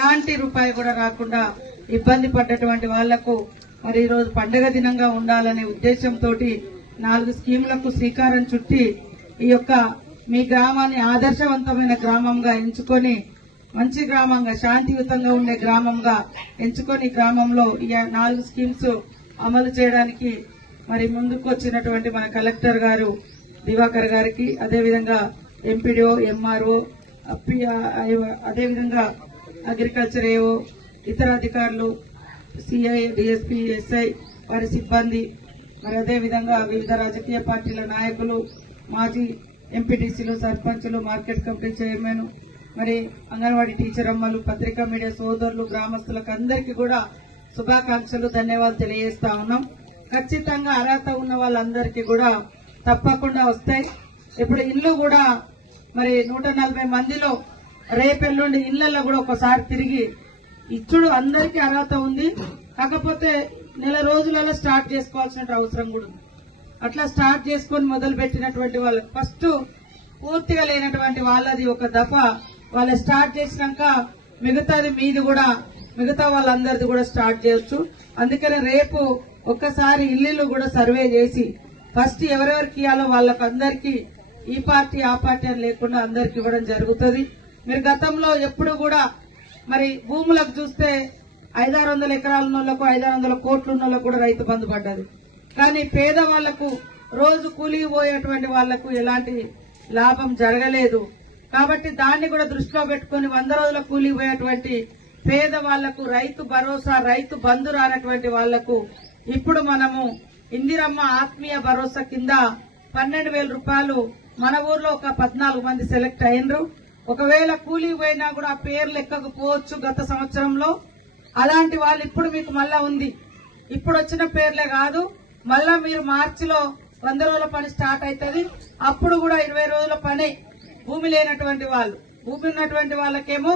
ఎలాంటి రూపాయి కూడా రాకుండా ఇబ్బంది పడ్డటువంటి వాళ్లకు మరి ఈ రోజు పండుగ దినంగా ఉండాలనే ఉద్దేశంతో 4 స్కీములకు శ్రీకారం చుట్టి ఈ యొక్క మీ గ్రామాన్ని ఆదర్శవంతమైన గ్రామంగా ఎంచుకొని మంచి గ్రామంగా శాంతియుతంగా ఉండే గ్రామంగా ఎంచుకొని గ్రామంలో ఈ 4 స్కీమ్స్ అమలు చేయడానికి మరి ముందుకు వచ్చినటువంటి మన కలెక్టర్ గారు దివాకర్ గారికి, అదేవిధంగా ఎంపీడీఓ, ఎంఆర్ఓ, అదేవిధంగా అగ్రికల్చర్ ఏఓ, ఇతర అధికారులు, సిఐ, డిఎస్పీ, ఎస్ఐ వారి సిబ్బంది, మరి అదేవిధంగా వివిధ రాజకీయ పార్టీల నాయకులు, మాజీ ఎంపీటీసీలు, సర్పంచులు, మార్కెట్ కమిటీ చైర్మన్, మరి అంగన్వాడీ టీచర్ అమ్మలు, పత్రికా మీడియా సోదరులు, గ్రామస్తులకు అందరికీ కూడా శుభాకాంక్షలు, ధన్యవాదాలు తెలియజేస్తా ఉన్నాం. ఖచ్చితంగా అర్హత ఉన్న వాళ్ళందరికీ కూడా తప్పకుండా వస్తాయి. ఇప్పుడు ఇల్లు కూడా మరి 140 మందిలో రేపెల్లుండి ఇళ్లలో కూడా ఒకసారి తిరిగి ఇచ్చుడు అందరికీ అర్హత ఉంది. కాకపోతే నెల రోజులలో స్టార్ట్ చేసుకోవాల్సిన అవసరం కూడా ఉంది. అట్లా స్టార్ట్ చేసుకుని మొదలు పెట్టినటువంటి వాళ్ళకి ఫస్ట్ పూర్తిగా లేనటువంటి వాళ్ళది ఒక దఫా వాళ్ళు స్టార్ట్ చేసినాక మిగతాది మీది కూడా మిగతా వాళ్ళందరిది కూడా స్టార్ట్ చేయొచ్చు. అందుకనే రేపు ఒక్కసారి ఇల్లు కూడా సర్వే చేసి ఫస్ట్ ఎవరెవరికి ఇవ్వాలో వాళ్ళకి అందరికీ ఈ పార్టీ ఆ పార్టీ అని లేకుండా అందరికి ఇవ్వడం జరుగుతుంది. మీరు గతంలో ఎప్పుడు కూడా మరి భూములకు చూస్తే 500-600 ఎకరాల ఉన్నోళ్లకు 500 కోట్లు ఉన్న వాళ్ళకు కూడా రైతు బంధు పడ్డది. కానీ పేదవాళ్లకు రోజు కూలికి పోయేటువంటి వాళ్లకు ఎలాంటి లాభం జరగలేదు. కాబట్టి దాన్ని కూడా దృష్టిలో పెట్టుకుని 100 రోజుల కూలికి పోయేటువంటి పేదవాళ్లకు రైతు భరోసా, రైతు బంధు రానటువంటి వాళ్లకు ఇప్పుడు మనము ఇందిరమ్మ ఆత్మీయ భరోసా కింద 12,000 రూపాయలు మన ఊర్లో ఒక 14 మంది సెలెక్ట్ అయినరు. ఒకవేళ కూలికి పోయినా కూడా ఆ పేర్లు ఎక్కకపోవచ్చు గత సంవత్సరంలో. అలాంటి వాళ్ళు ఇప్పుడు మీకు మళ్ళా ఉంది. ఇప్పుడు వచ్చిన పేర్లే కాదు, మళ్ళా మీరు మార్చిలో 100 రోజుల పని స్టార్ట్ అవుతుంది. అప్పుడు కూడా 20 రోజుల పని. భూమి లేనటువంటి వాళ్ళు, భూమి ఉన్నటువంటి వాళ్ళకేమో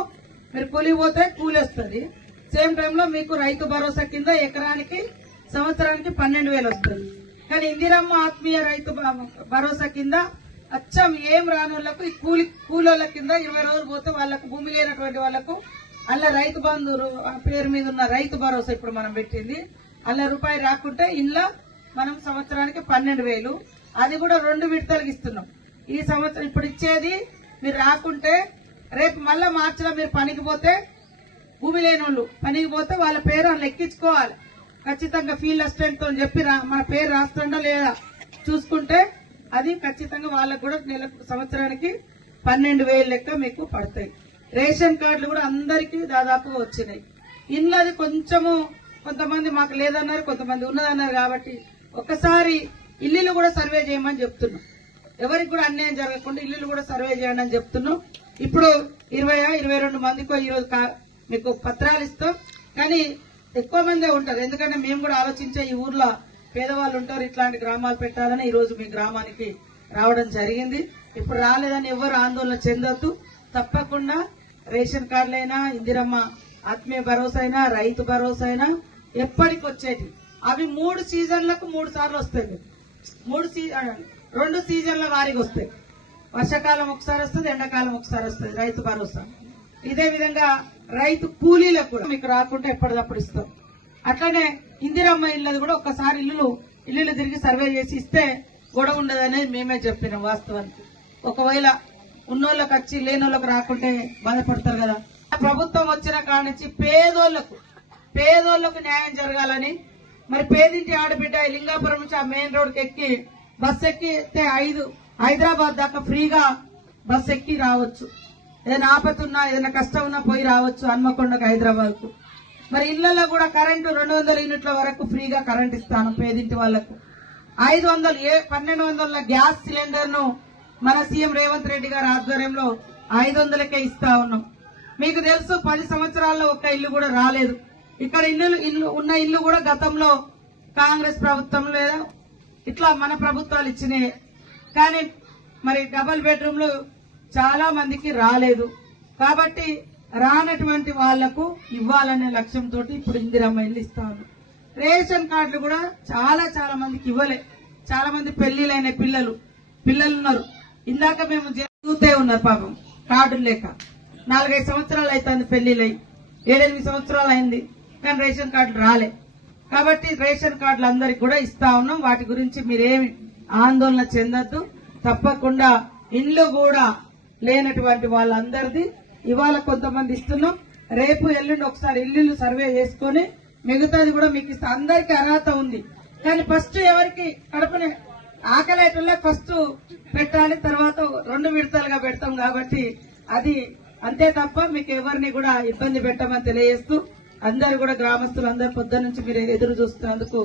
మీరు కూలికి పోతే కూలి వస్తుంది. సేమ్ టైంలో మీకు రైతు భరోసా కింద ఎకరానికి సంవత్సరానికి 12,000 వస్తుంది. కానీ ఇందిరమ్మ ఆత్మీయ రైతు భరోసా కింద అచ్చం ఏం రానోళ్లకు ఈ కూలోళ్ల కింద 20 రోజులు పోతే వాళ్లకు భూమి లేనటువంటి వాళ్లకు అలా రైతు బంధు పేరు మీద ఉన్న రైతు భరోసా ఇప్పుడు మనం పెట్టింది. అలా రూపాయి రాకుంటే ఇంట్లో మనం సంవత్సరానికి 12,000. అది కూడా 2 విడతలకు ఇస్తున్నాం. ఈ సంవత్సరం ఇప్పుడు ఇచ్చేది మీరు రాకుంటే రేపు మళ్ళా మార్చిలో మీరు పనికి పోతే భూమి లేని వాళ్ళు పనికి పోతే వాళ్ళ పేరు వాళ్ళు ఎక్కించుకోవాలి. ఖచ్చితంగా ఫీల్డ్ అసిస్టెంట్ తో చెప్పి మన పేరు రాస్తుండో లేదా చూసుకుంటే అది ఖచ్చితంగా వాళ్ళకు కూడా సంవత్సరానికి 12,000 లెక్క మీకు పడతాయి. రేషన్ కార్డులు కూడా అందరికీ దాదాపుగా వచ్చినాయి. ఇన్నది కొంచెము కొంతమంది మాకు లేదన్నారు, కొంతమంది ఉన్నదన్నారు. కాబట్టి ఒక్కసారి ఇల్లు కూడా సర్వే చేయమని చెప్తున్నాం. ఎవరికి కూడా అన్యాయం జరగకుండా ఇల్లు కూడా సర్వే చేయండి అని చెప్తున్నాం. ఇప్పుడు 22 మందికో ఈరోజు మీకు పత్రాలు ఇస్తాం. కానీ ఎక్కువ మందే ఉంటారు, ఎందుకంటే మేము కూడా ఆలోచించే ఈ ఊర్లో పేదవాళ్ళు ఉంటారు, ఇట్లాంటి గ్రామాలు పెట్టాలని ఈ రోజు మీ గ్రామానికి రావడం జరిగింది. ఇప్పుడు రాలేదని ఎవరు ఆందోళన చెందొద్దు. తప్పకుండా రేషన్ కార్డులైనా, ఇందిరమ్మ ఆత్మీయ భరోసా అయినా, రైతు భరోసా అయినా ఎప్పటికి వచ్చేది అవి 3 సీజన్లకు 3 సార్లు వస్తాయి. 2 సీజన్ల వారికి వస్తాయి. వర్షాకాలం ఒకసారి వస్తుంది, ఎండాకాలం ఒకసారి వస్తుంది రైతు భరోసా. ఇదే విధంగా రైతు కూలీలకు కూడా మీకు రాకుండా ఎప్పటికప్పుడు ఇస్తాం. అట్లనే ఇందిరమ్మ ఇళ్ళది కూడా ఒక్కసారి ఇల్లు తిరిగి సర్వే చేసి ఇస్తే గొడవ ఉండదనేది మేమే చెప్పినాం. వాస్తవానికి ఒకవేళ ఉన్నోళ్ళకి వచ్చి లేనోళ్ళకి రాకుంటే బాధపడతారు కదా. ప్రభుత్వం వచ్చిన కాడి నుంచి పేదోళ్లకు న్యాయం జరగాలని మరి పేదింటి ఆడబిడ్డ లింగాపురం నుంచి ఆ మెయిన్ రోడ్కి ఎక్కి బస్ ఎక్కితే హైదరాబాద్ దాకా ఫ్రీగా బస్ ఎక్కి రావచ్చు. ఏదైనా ఆపత్తున్నా ఏదైనా కష్టం ఉన్నా పోయి రావచ్చు హన్మకొండకు, హైదరాబాద్ కు. మరి ఇళ్లలో కూడా కరెంటు 200 యూనిట్ల వరకు ఫ్రీగా కరెంట్ ఇస్తాను పేదింటి వాళ్లకు. 1200 గ్యాస్ సిలిండర్ ను మన సీఎం రేవంత్ రెడ్డి గారి ఆధ్వర్యంలో 500కే ఇస్తా ఉన్నాం. మీకు తెలుసు 10 సంవత్సరాల్లో ఒక్క ఇల్లు కూడా రాలేదు. ఇక్కడ ఉన్న ఇల్లు కూడా గతంలో కాంగ్రెస్ ప్రభుత్వం లేదా ఇట్లా మన ప్రభుత్వాలు ఇచ్చినాయి. కానీ మరి డబుల్ బెడ్రూమ్లు చాలా మందికి రాలేదు. కాబట్టి రానటువంటి వాళ్లకు ఇవ్వాలనే లక్ష్యంతో ఇప్పుడు ఇందిరమ్మ ఇల్లు ఇస్తాను. రేషన్ కార్డులు కూడా చాలా మందికి ఇవ్వలే. చాలా మంది పెళ్లిలైన పిల్లలు ఉన్నారు. ఇందాక మేము చూస్తే ఉన్నారు పాపం కార్డులు లేక. 4-5 సంవత్సరాలు అవుతుంది పెళ్లిలై. 7-8 సంవత్సరాలు అయింది, కానీ రేషన్ కార్డులు రాలే. కాబట్టి రేషన్ కార్డులు అందరికి కూడా ఇస్తా ఉన్నాం. వాటి గురించి మీరేమి ఆందోళన చెందొద్దు. తప్పకుండా ఇండ్లు కూడా లేనటువంటి వాళ్ళందరిది ఇవాళ కొంతమంది ఇస్తున్నాం. రేపు ఎల్లుండి ఒకసారి ఇల్లు సర్వే చేసుకుని మిగతాది కూడా మీకు ఇస్తా. అందరికీ అర్హత ఉంది, కానీ ఫస్ట్ ఎవరికి కడుపునే ఆకలేటోళ్ళకి ఫస్ట్ పెట్టాలి, తర్వాత 2 విడతలుగా పెడతాం. కాబట్టి అది అంతే తప్ప మీకు ఎవరిని కూడా ఇబ్బంది పెట్టమని తెలియజేస్తూ అందరు కూడా గ్రామస్తులు అందరు పొద్దు నుంచి మీరు ఎదురు చూస్తున్నందుకు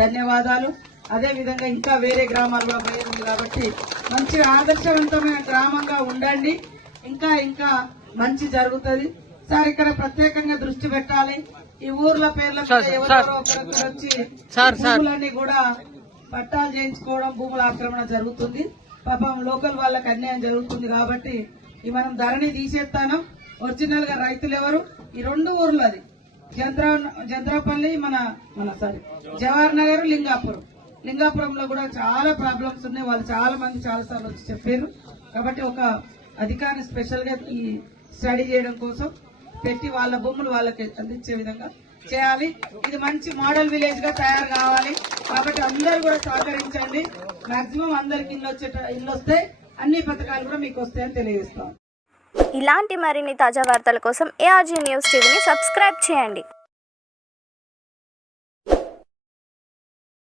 ధన్యవాదాలు. అదే విధంగా ఇంకా వేరే గ్రామాలు కూడా పోయేది ఉంది కాబట్టి మంచిగా ఆదర్శవంతమైన గ్రామంగా ఉండండి. ఇంకా ఇంకా మంచి జరుగుతుంది సార్. ఇక్కడ ప్రత్యేకంగా దృష్టి పెట్టాలి. ఈ ఊర్ల పేర్ల ఎవరెవరో ఒకరొకరు వచ్చి భూములన్నీ కూడా పట్టాలు చేయించుకోవడం, భూముల ఆక్రమణ జరుగుతుంది. పాపం లోకల్ వాళ్ళకి అన్యాయం జరుగుతుంది. కాబట్టి ఈ మనం ధరణి తీసేస్తాను. ఒరిజినల్ గా రైతులు ఎవరు? ఈ 2 ఊర్లు, అది జంద్రాపల్లి, మన జవహర్ నగర్, లింగాపురంలో కూడా చాలా ప్రాబ్లమ్స్ ఉన్నాయి. వాళ్ళు చాలా మంది చాలా సార్లు వచ్చి చెప్పారు. కాబట్టి ఒక అధికారిని స్పెషల్ గా ఈ స్టడీ చేయడం కోసం పెట్టి వాళ్ళ భూములు వాళ్ళకి అందించే విధంగా చేయాలి. ఇది మంచి మోడల్ విలేజ్ గా తయారు కావాలి. కాబట్టి అందరూ కూడా సహకరించండి. మాక్సిమం అందరికి ఇల్లు వస్తే అన్ని పథకాలు కూడా మీకు వస్తాయని తెలియజేస్తాం. ఇలాంటి మరిన్ని తాజా వార్తల కోసం ARG న్యూస్ టీవీని సబ్స్క్రైబ్ చేయండి.